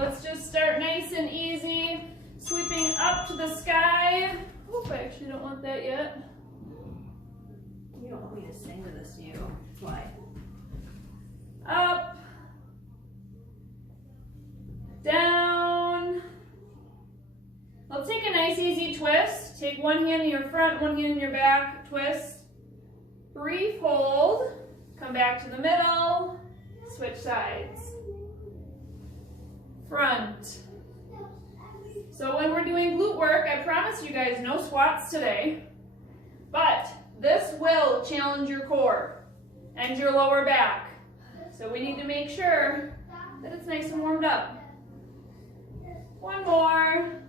let's just start nice and easy, sweeping up to the sky. Oop, I actually don't want that yet. You don't want me to sing to this, do you? Why? Up, down. Let's take a nice easy twist. Take one hand in your front, one hand in your back, twist. Brief hold, come back to the middle, switch sides. Front. So when we're doing glute work, I promise you guys no squats today, but this will challenge your core and your lower back. So we need to make sure that it's nice and warmed up. One more.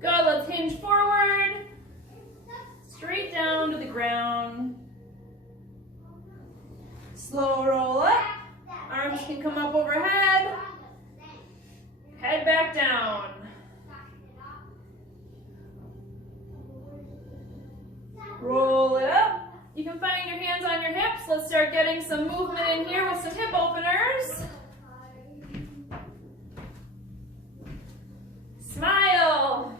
Good, let's hinge forward, straight down to the ground. Slow roll up, arms can come up overhead, head back down. Roll it up. You can find your hands on your hips. Let's start getting some movement in here with some hip openers. Smile.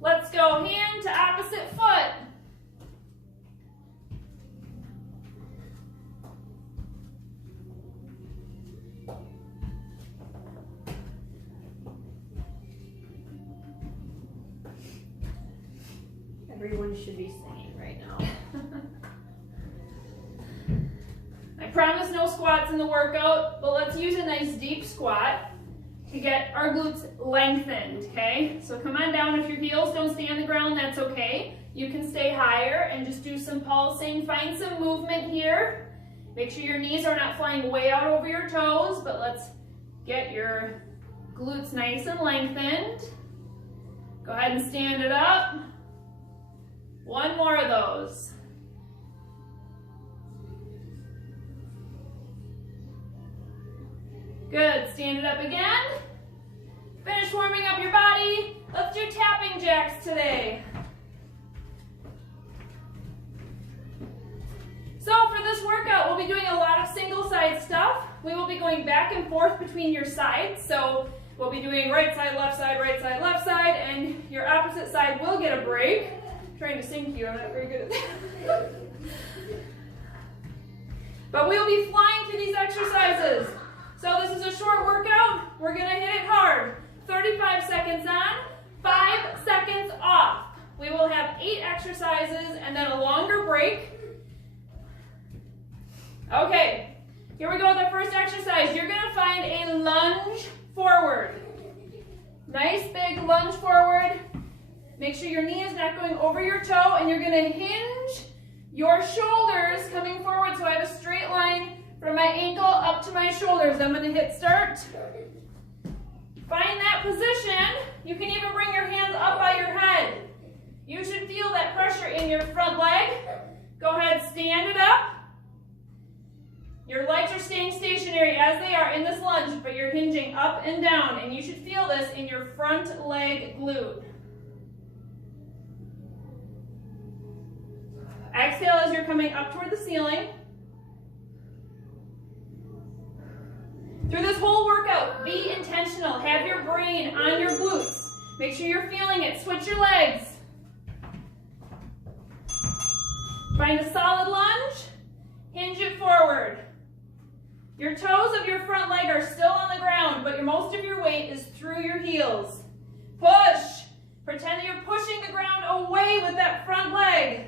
Let's go hand to opposite foot. Everyone should be singing right now. I promise no squats in the workout, but let's use a nice deep squat to get our glutes lengthened, okay? So come on down. If your heels don't stay on the ground, that's okay. You can stay higher and just do some pulsing. Find some movement here. Make sure your knees are not flying way out over your toes, but let's get your glutes nice and lengthened. Go ahead and stand it up. One more of those. Good, stand it up again. Finish warming up your body. Let's do tapping jacks today. So for this workout, we'll be doing a lot of single side stuff. We will be going back and forth between your sides. So we'll be doing right side, left side, and your opposite side will get a break. I'm trying to sing to you, I'm not very good at that. But we'll be flying through these exercises. So this is a short workout. We're gonna hit it hard. 35 seconds on, 5 seconds off. We will have 8 exercises and then a longer break. Okay, here we go with our first exercise. You're gonna find a lunge forward. Nice big lunge forward. Make sure your knee is not going over your toe, and you're gonna hinge your shoulders coming forward so I have a straight line from my ankle up to my shoulders. I'm gonna hit start. Find that position. You can even bring your hands up by your head. You should feel that pressure in your front leg. Go ahead, stand it up. Your legs are staying stationary as they are in this lunge, but you're hinging up and down, and you should feel this in your front leg glute. Exhale as you're coming up toward the ceiling. Through this whole workout, be intentional. Have your brain on your glutes. Make sure you're feeling it. Switch your legs. Find a solid lunge. Hinge it forward. Your toes of your front leg are still on the ground, but most of your weight is through your heels. Push. Pretend that you're pushing the ground away with that front leg.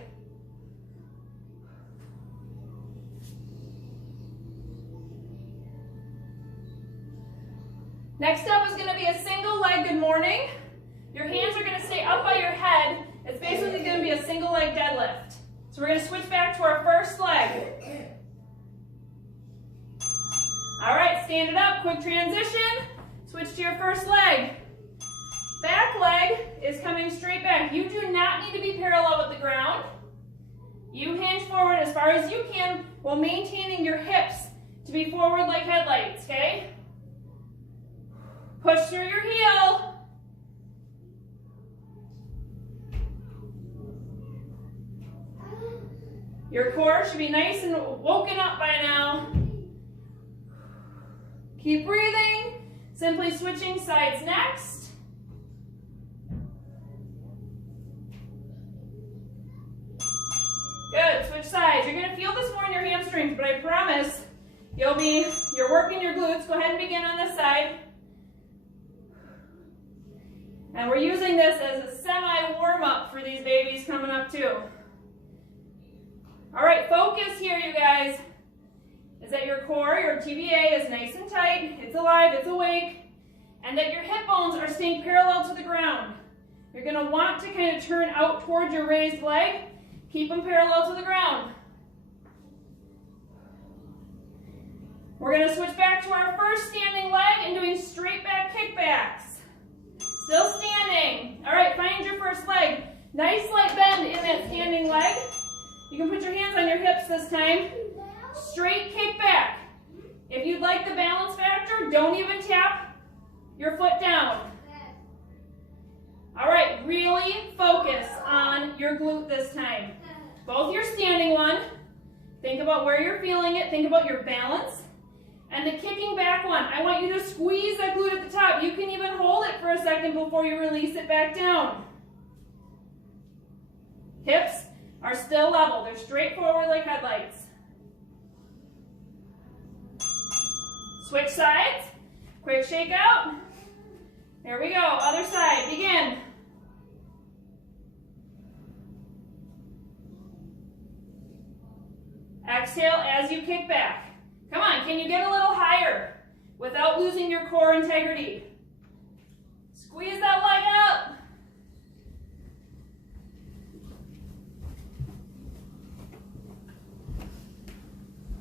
Next up is going to be a single leg good morning. Your hands are going to stay up by your head. It's basically going to be a single leg deadlift. So we're going to switch back to our first leg. All right, stand it up, quick transition. Switch to your first leg. Back leg is coming straight back. You do not need to be parallel with the ground. You hinge forward as far as you can while maintaining your hips to be forward like headlights, okay? Push through your heel. Your core should be nice and woken up by now. Keep breathing. Simply switching sides next. Good, switch sides. You're gonna feel this more in your hamstrings, but I promise you're working your glutes. Go ahead and begin on this side. And we're using this as a semi-warm-up for these babies coming up too. All right, focus here, you guys, is that your core, your TVA is nice and tight, it's alive, it's awake, and that your hip bones are staying parallel to the ground. You're gonna want to kind of turn out towards your raised leg, keep them parallel to the ground. We're gonna switch back to our first standing leg and doing straight back kickbacks. Still standing. All right, find your first leg. Nice light bend in that standing leg. You can put your hands on your hips this time. Straight kick back. If you'd like the balance factor, don't even tap your foot down. All right, really focus on your glute this time. Both your standing one. Think about where you're feeling it. Think about your balance. And the kicking back one, I want you to squeeze that glute at the top. You can even hold it for a second before you release it back down. Hips are still level. They're straight forward like headlights. Switch sides. Quick shake out. There we go. Other side. Begin. Exhale as you kick back. Come on, can you get a little higher without losing your core integrity? Squeeze that leg up.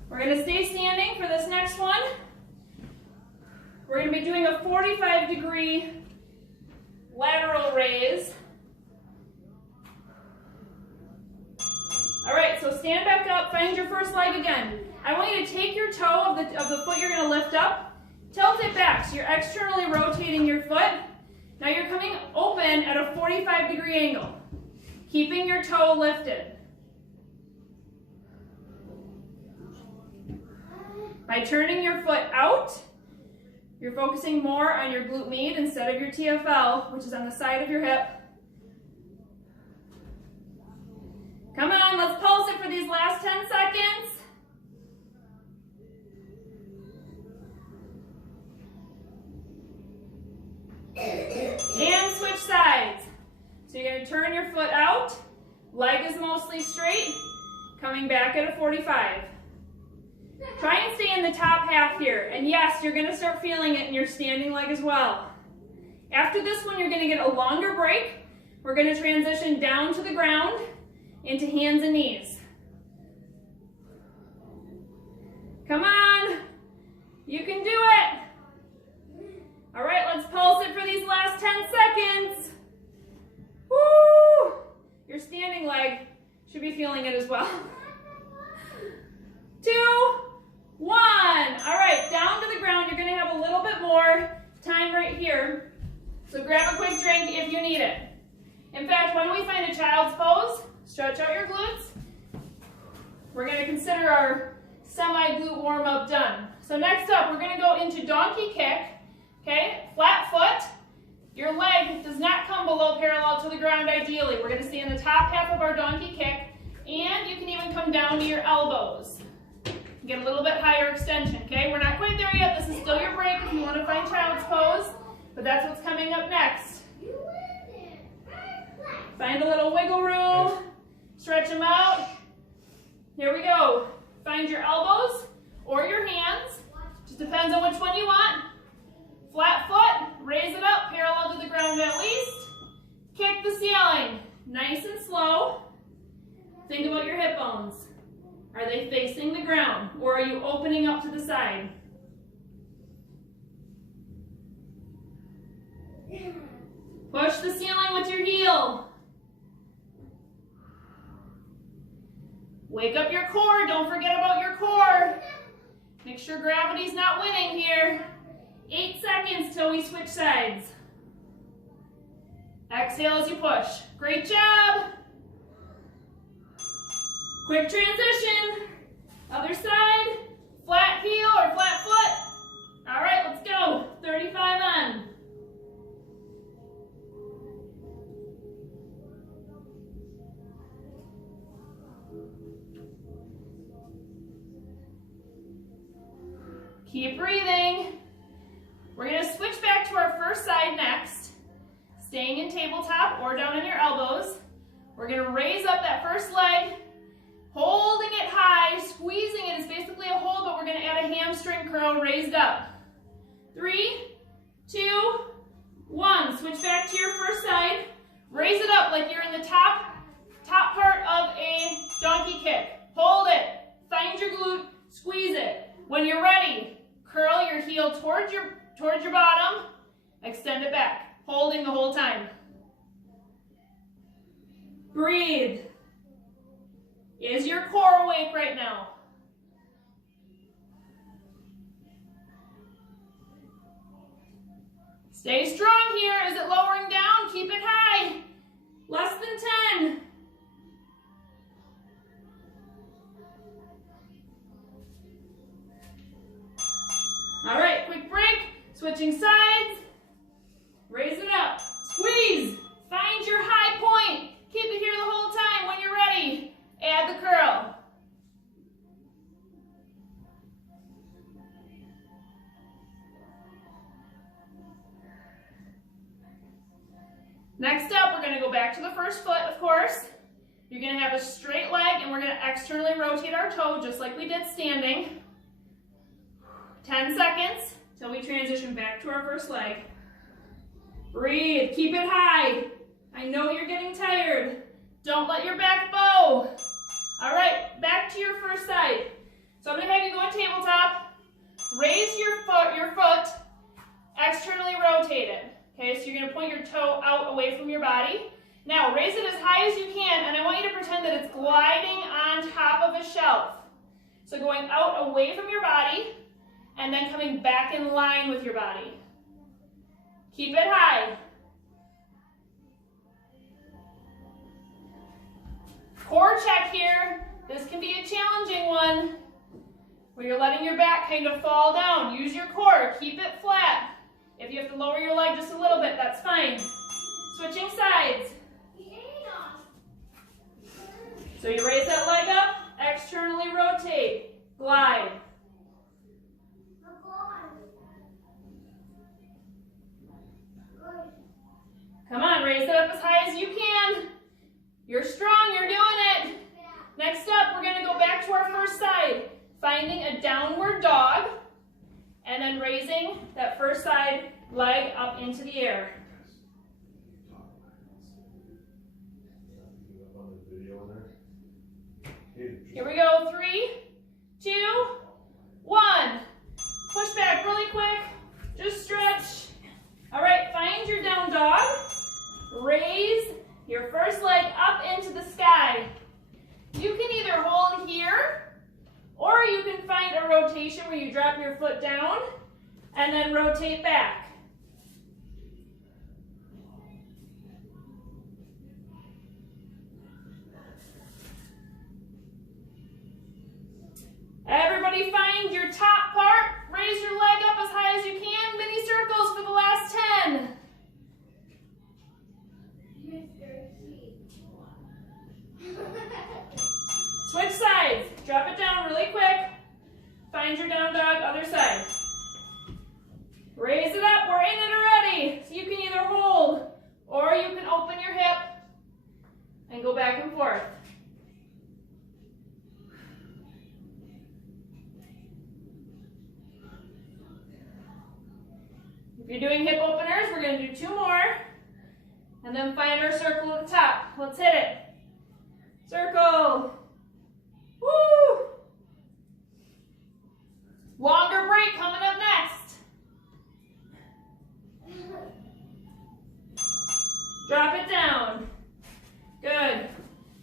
We're going to stay standing for this next one. We're going to be doing a 45-degree lateral raise. All right, so stand back up, find your first leg again. I want you to take your toe of the foot you're going to lift up, tilt it back, so you're externally rotating your foot. Now you're coming open at a 45-degree angle, keeping your toe lifted. By turning your foot out, you're focusing more on your glute med instead of your TFL, which is on the side of your hip. Come on, let's pulse it for these last 10 seconds. And switch sides. So you're going to turn your foot out. Leg is mostly straight. Coming back at a 45. Try and stay in the top half here. And yes, you're going to start feeling it in your standing leg as well. After this one, you're going to get a longer break. We're going to transition down to the ground into hands and knees. Come on. You can do it. All right, let's pulse it for these last 10 seconds. Woo! Your standing leg should be feeling it as well. 2, 1. All right, down to the ground. You're going to have a little bit more time right here. So grab a quick drink if you need it. In fact, why don't we find a child's pose? Stretch out your glutes. We're going to consider our semi-glute warm-up done. So next up, we're going to go into donkey kick. Okay, flat foot. Your leg does not come below parallel to the ground ideally. We're going to stay in the top half of our donkey kick, and you can even come down to your elbows. Get a little bit higher extension, okay? We're not quite there yet. This is still your break if you want to find child's pose, but that's what's coming up next. Find a little wiggle room. Stretch them out. Here we go. Find your elbows or your hands. Just depends on which one you want. Flat foot, raise it up, parallel to the ground at least. Kick the ceiling, nice and slow. Think about your hip bones. Are they facing the ground or are you opening up to the side? Push the ceiling with your heel. Wake up your core, don't forget about your core. Make sure gravity's not winning here. 8 seconds till we switch sides. Exhale as you push. Great job. Quick transition. Other side. Flat heel or flat foot. All right, let's go. 35 on. Keep breathing. We're going to switch back to our first side next. Staying in tabletop or down on your elbows. We're going to raise up that first leg, holding it high, squeezing it is basically a hold, but we're going to add a hamstring curl raised up. 3, 2, 1. Switch back to your first side. Raise it up like you're in the top part of a donkey kick. Hold it. Find your glute. Squeeze it. When you're ready, curl your heel towards your bottom. Extend it back, holding the whole time. Breathe. Is your core awake right now? Stay strong here. Is it lowering down? Keep it high. Less than 10. All right, quick break. Switching sides. Raise it up. Squeeze. Find your high point. Keep it here the whole time. When you're ready, add the curl. Next up, we're going to go back to the first foot, of course. You're going to have a straight leg, and we're going to externally rotate our toe, just like we did standing. 10 seconds till we transition back to our first leg. Breathe. Keep it high. I know you're getting tired. Don't let your back bow. All right, back to your first side. So I'm going to have you go on tabletop. Raise your foot, externally rotate it. Okay, so you're going to point your toe out away from your body. Now, raise it as high as you can, and I want you to pretend that it's gliding on top of a shelf. So going out away from your body, and then coming back in line with your body. Keep it high. Core check here. This can be a challenging one, where you're letting your back kind of fall down. Use your core. Keep it flat. If you have to lower your leg just a little bit, that's fine. Switching sides. So you raise that leg up, externally rotate, glide. Come on, raise it up as high as you can. You're strong, you're doing it. Next up, we're going to go back to our first side, finding a downward dog, and then raising that first side leg up into the air. Here we go, 3, 2, 1. Push back really quick, just stretch. All right, find your down dog. Raise your first leg up into the sky. You can either hold here, or you can find a rotation where you drop your foot down and then rotate back. Everybody find your top part. Raise your leg up as high as you can. Mini circles for the last 10. Switch sides. Drop it down really quick. Find your down dog, other side. Raise it up. We're in it already. So you can either hold or you can open your hip and go back and forth. If you're doing hip openers, we're going to do 2 more. And then find our circle at the top. Let's hit it. Circle. Woo! Longer break coming up next. Drop it down. Good.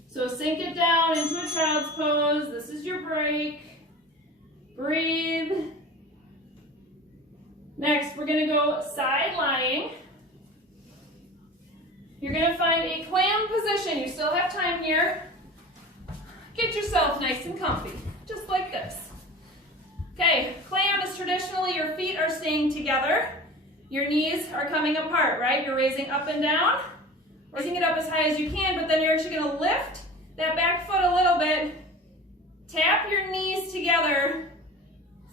So sink it down into a child's pose. This is your break. Breathe. Next, we're going to go side lying. You're going to find a clam position. You still have time here. Get yourself nice and comfy, just like this. Okay, clam is traditionally your feet are staying together. Your knees are coming apart, right? You're raising up and down, raising it up as high as you can, but then you're actually gonna lift that back foot a little bit, tap your knees together,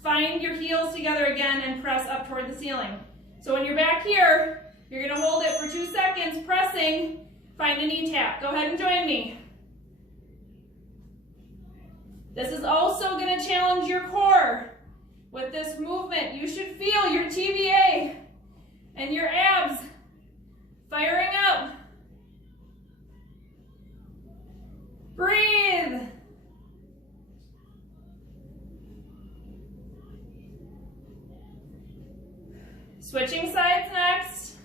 find your heels together again, and press up toward the ceiling. So when you're back here, you're gonna hold it for 2 seconds, pressing, find a knee tap. Go ahead and join me. This is also gonna challenge your core. With this movement, you should feel your TVA and your abs firing up. Breathe. Switching sides next.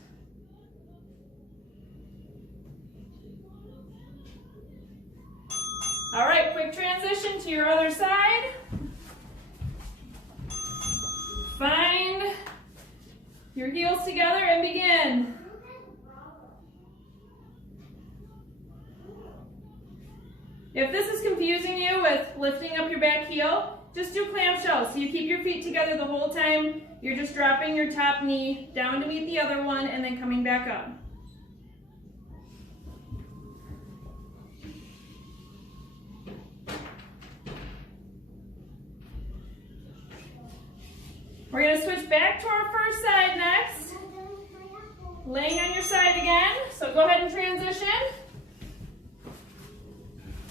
All right, quick transition to your other side. Find your heels together and begin. If this is confusing you with lifting up your back heel, just do clamshells. So you keep your feet together the whole time. You're just dropping your top knee down to meet the other one and then coming back up. We're going to switch back to our first side next. Laying on your side again. So go ahead and transition.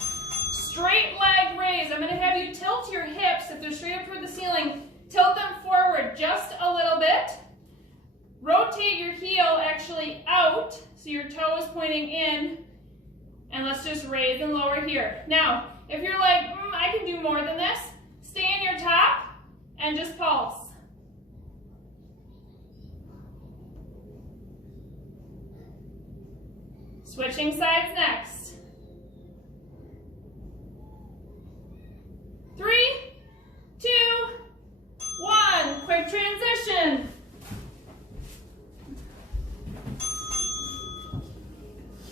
Straight leg raise. I'm going to have you tilt your hips, if they're straight up toward the ceiling, tilt them forward just a little bit. Rotate your heel actually out, so your toe is pointing in. And let's just raise and lower here. Now, if you're like, I can do more than this, stay in your top and just pulse. Switching sides next. 3, 2, 1. Quick transition.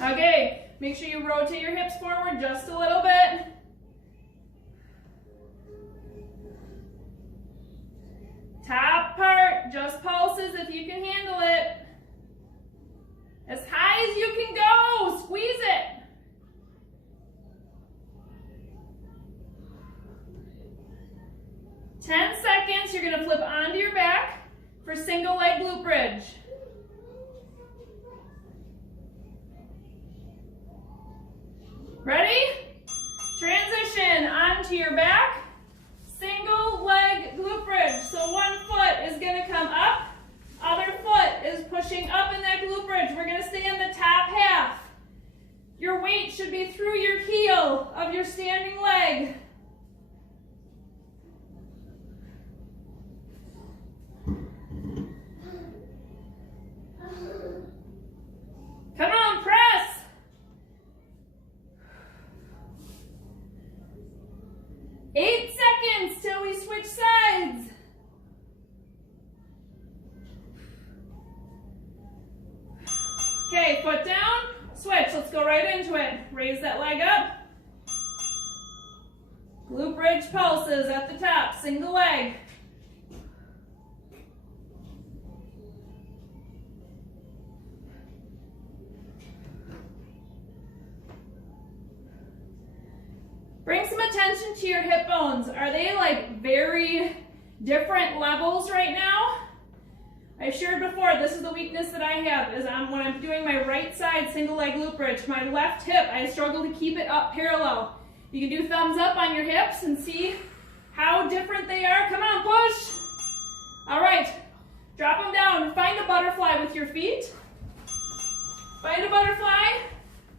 Okay, make sure you rotate your hips forward just a little bit. Top part, just pulses if you can handle it. As high as you can go, squeeze it. Ten seconds, you're gonna flip onto your back for single leg glute bridge. Ready? Transition onto your back, single leg glute bridge. So one foot is gonna come up, other foot is pushing up in that glute bridge. We're gonna stay in the top half. Your weight should be through your heel of your standing leg. Come on, press. Eight seconds till we switch sides. Okay, foot down, switch. Let's go right into it. Raise that leg up. Glute bridge pulses at the top, single leg. Bring some attention to your hip bones. Are they like very different levels right now? I shared before, this is the weakness that I have, is when I'm doing my right side single leg glute bridge, my left hip, I struggle to keep it up parallel. You can do thumbs up on your hips and see how different they are. Come on, push. All right, drop them down. Find a butterfly with your feet. Find a butterfly.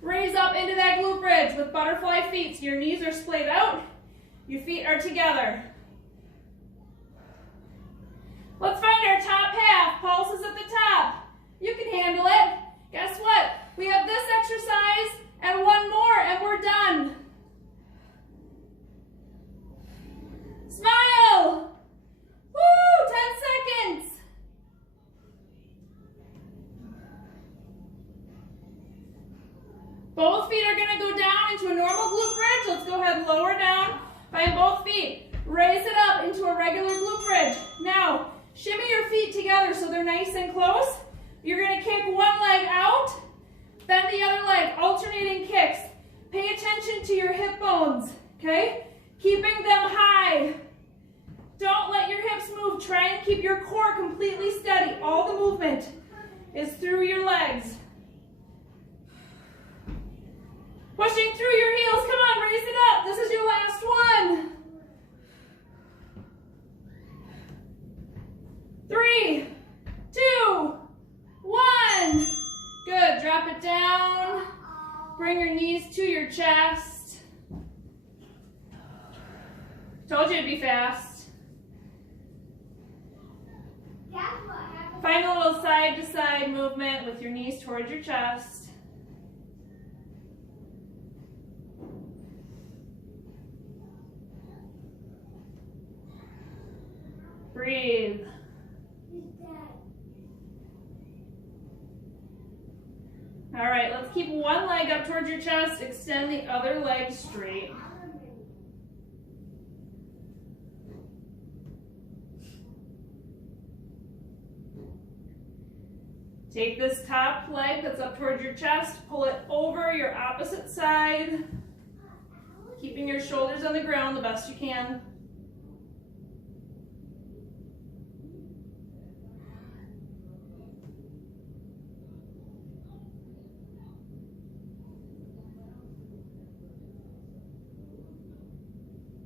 Raise up into that glute bridge with butterfly feet. So your knees are splayed out, your feet are together. Let's find our top half. Pulses at the top. You can handle it. Guess what? We have this exercise and one more and we're done. Smile. Woo, 10 seconds. Both feet are gonna go down into a normal glute bridge. Let's go ahead and lower down both feet. Raise it up into a regular glute bridge. Now, shimmy your feet together so they're nice and close. You're gonna kick one leg out, then the other leg, alternating kicks. Pay attention to your hip bones, okay? Keeping them high. Don't let your hips move. Try and keep your core completely steady. All the movement is through your legs. Pushing through your heels. Come on, raise it up. This is your last one. 3, 2, 1. Good. Drop it down. Bring your knees to your chest. Told you it'd be fast. Find a little side-to-side movement with your knees towards your chest. Breathe. All right, let's keep one leg up towards your chest. Extend the other leg straight. Take this top leg that's up towards your chest, pull it over your opposite side, keeping your shoulders on the ground the best you can.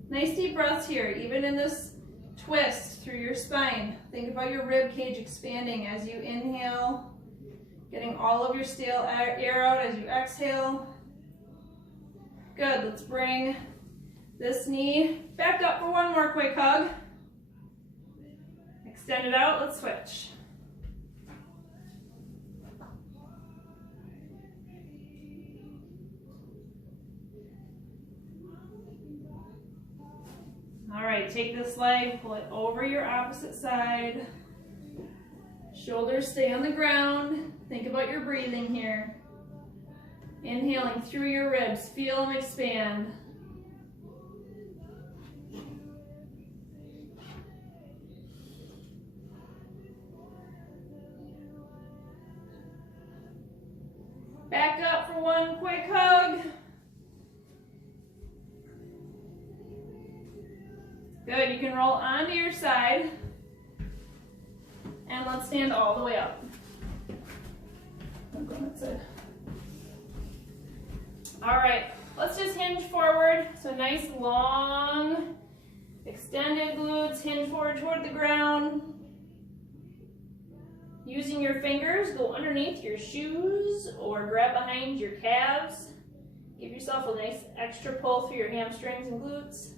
Nice deep breaths here, even in this twist through your spine. Think about your rib cage expanding as you inhale, getting all of your stale air out as you exhale. Good, let's bring this knee back up for one more quick hug. Extend it out, let's switch. All right, take this leg, pull it over your opposite side. Shoulders stay on the ground. Think about your breathing here. Inhaling through your ribs, feel them expand. Back up for one quick hug. Good, you can roll onto your side. And let's stand all the way up. All right, let's just hinge forward. So nice, long, extended glutes, hinge forward toward the ground. Using your fingers, go underneath your shoes or grab behind your calves. Give yourself a nice extra pull through your hamstrings and glutes.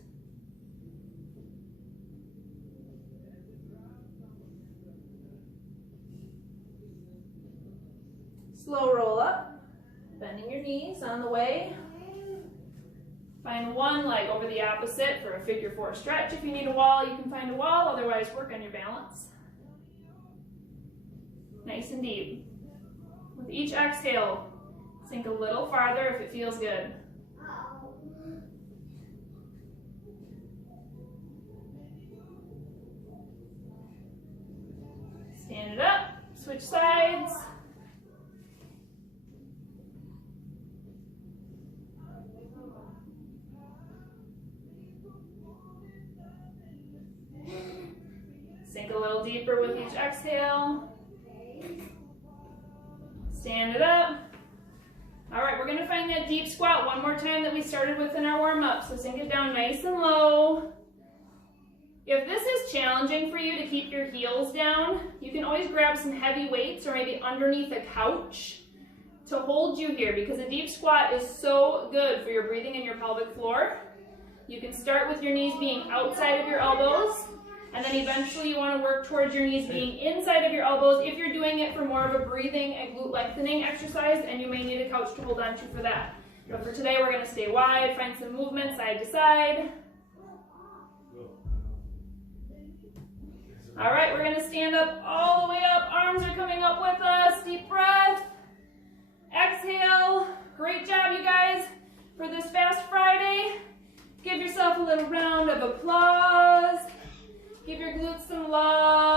Slow roll up, bending your knees on the way. Find one leg over the opposite for a figure 4 stretch. If you need a wall, you can find a wall, otherwise work on your balance. Nice and deep. With each exhale, sink a little farther if it feels good. Stand it up, switch sides. Sink a little deeper with each exhale. Stand it up. All right, we're gonna find that deep squat one more time that we started with in our warm-up. So sink it down nice and low. If this is challenging for you to keep your heels down, you can always grab some heavy weights or maybe underneath a couch to hold you here, because a deep squat is so good for your breathing and your pelvic floor. You can start with your knees being outside of your elbows, and then eventually you want to work towards your knees being inside of your elbows. If you're doing it for more of a breathing and glute lengthening exercise, and you may need a couch to hold on to for that. But for today, we're going to stay wide, find some movement side to side. All right, we're going to stand up all the way up. Arms are coming up with us. Deep breath. Exhale. Great job, you guys, for this Fast Friday. Give yourself yourself a little round of applause. Give your glutes some love.